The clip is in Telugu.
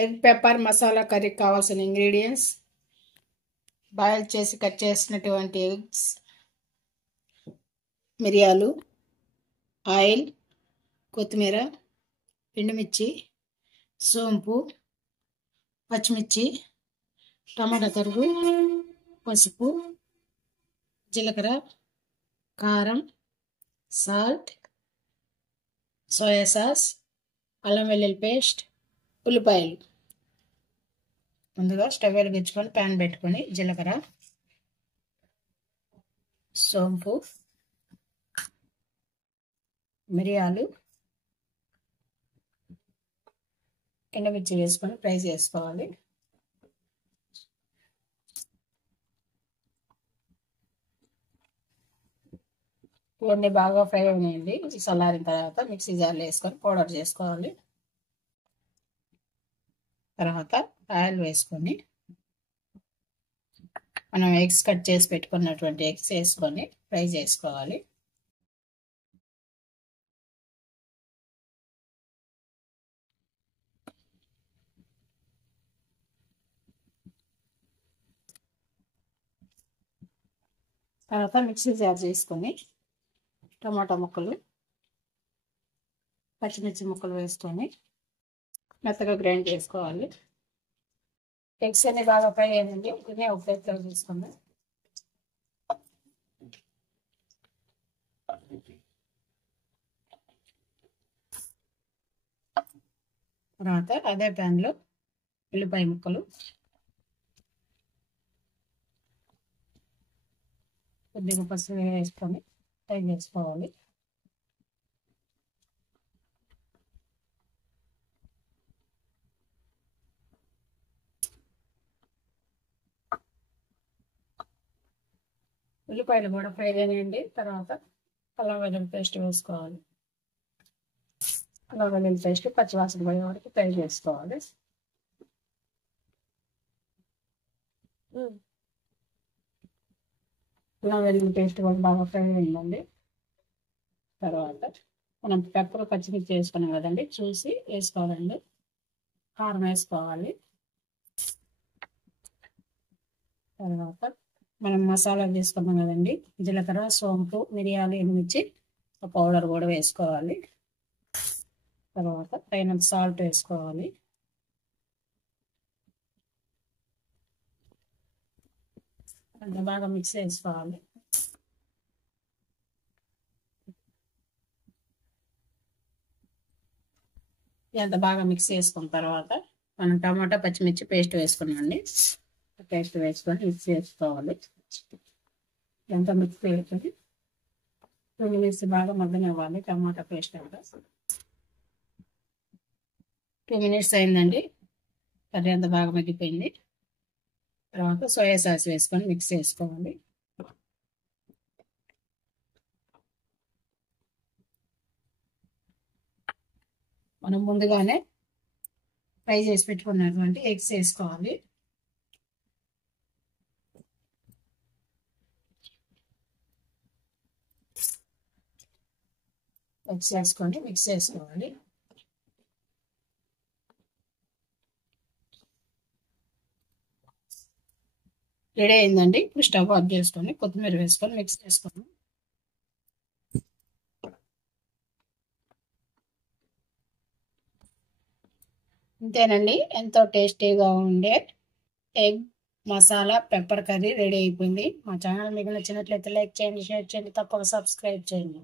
ఎగ్ పెప్పర్ మసాలా కర్రీకి కావాల్సిన ఇంగ్రీడియంట్స్: బాయిల్ చేసి కట్ చేసినటువంటి ఎగ్స్, మిరియాలు, ఆయిల్, కొత్తిమీర, ఎండుమిర్చి, సోంపు, పచ్చిమిర్చి, టమాటా తరుగు, పసుపు, జీలకర్ర, కారం, సాల్ట్, సోయా సాస్, అల్లం వెల్లుల్లి పేస్ట్, ఉల్లిపాయలు. ముందుగా స్టవ్ వెలిగించుకొని ప్యాన్ పెట్టుకొని జీలకర్ర, సోంపు, మిరియాలు, ఎండుమిర్చి వేసుకొని ఫ్రై చేసుకోవాలి. ఇవన్నీ బాగా ఫ్రై అయినాయండి. చల్లారిన తర్వాత మిక్సీ జార్లో వేసుకొని పౌడర్ చేసుకోవాలి. తర్వాత ఆయిల్ వేసుకొని మనం ఎగ్స్ కట్ చేసి పెట్టుకున్నటువంటి ఎగ్స్ వేసుకొని ఫ్రై చేసుకోవాలి. తర్వాత మిక్సీ జార్ చేసుకొని టమాటా ముక్కలు, పచ్చిమిర్చి ముక్కలు వేసుకొని మెత్తగా గ్రైండ్ చేసుకోవాలి. ఎగ్స్ అన్ని బాగా ఫ్రై అయ్యిందండి. దీన్ని ఒక ప్లేట్లో తీసుకుందాం. తర్వాత అదే ప్యాన్లో ఉల్లిపాయ ముక్కలు, కొద్దిగా పసుపు వేసుకొని ఫ్రై చేసుకోవాలి. ఉల్లిపాయలు కూడా ఫ్రై అయినాయండి. తర్వాత అల్లం వెల్లుల్లి పేస్ట్ వేసుకోవాలి. అల్లం వెల్లుల్లి పేస్ట్ పచ్చివాసన పోయే వరకు ఫ్రై చేసుకోవాలి. అల్లం వెల్లుల్లి పేస్ట్ కూడా బాగా ఫ్రై అయిందండి. తర్వాత మనం పెప్పర్ పచ్చిమిర్చి వేసుకున్నాం కదండి, చూసి వేసుకోవాలండి. కారం వేసుకోవాలి. తర్వాత మనం మసాలా తీసుకున్నాం కదండి, జీలకర్ర, సోంపు, మిరియాలు, ఎండుమిర్చి పౌడర్ కూడా వేసుకోవాలి. తర్వాత పైన సాల్ట్ వేసుకోవాలి. అంత బాగా మిక్స్ చేసుకోవాలి. ఎంత బాగా మిక్స్ చేసుకున్న తర్వాత మనం టమాటా పచ్చిమిర్చి పేస్ట్ వేసుకున్నామండి. పేస్ట్ వేసుకొని మిక్స్ చేసుకోవాలి. ఎంత మిక్స్ చేసుకొని 2 మినిట్స్ బాగా మగ్గనివ్వాలి. టమాటా పేస్ట్ అంతా 2 మినిట్స్ అయిందండి. కర్రీ అంతా బాగా మగ్గిపోయింది. తర్వాత సోయా సాస్ వేసుకొని మిక్స్ చేసుకోవాలి. మనం ముందుగానే ఫ్రై చేసి పెట్టుకున్నటువంటి ఎగ్స్ వేసుకోవాలి. ఎగ్స్ వేసుకొని మిక్స్ చేసుకోవాలి. రెడీ అయిందండి. ఇప్పుడు స్టవ్ ఆఫ్ చేసుకొని కొత్తిమీర వేసుకొని మిక్స్ చేసుకోండి. అంతేనండి, ఎంతో టేస్టీగా ఉండే egg masala pepper curry ready అయిపోయింది. మా ఛానల్ మీకు నచ్చినట్లయితే లైక్ చేయండి, షేర్ చేయండి, తప్పక సబ్స్క్రైబ్ చేయండి.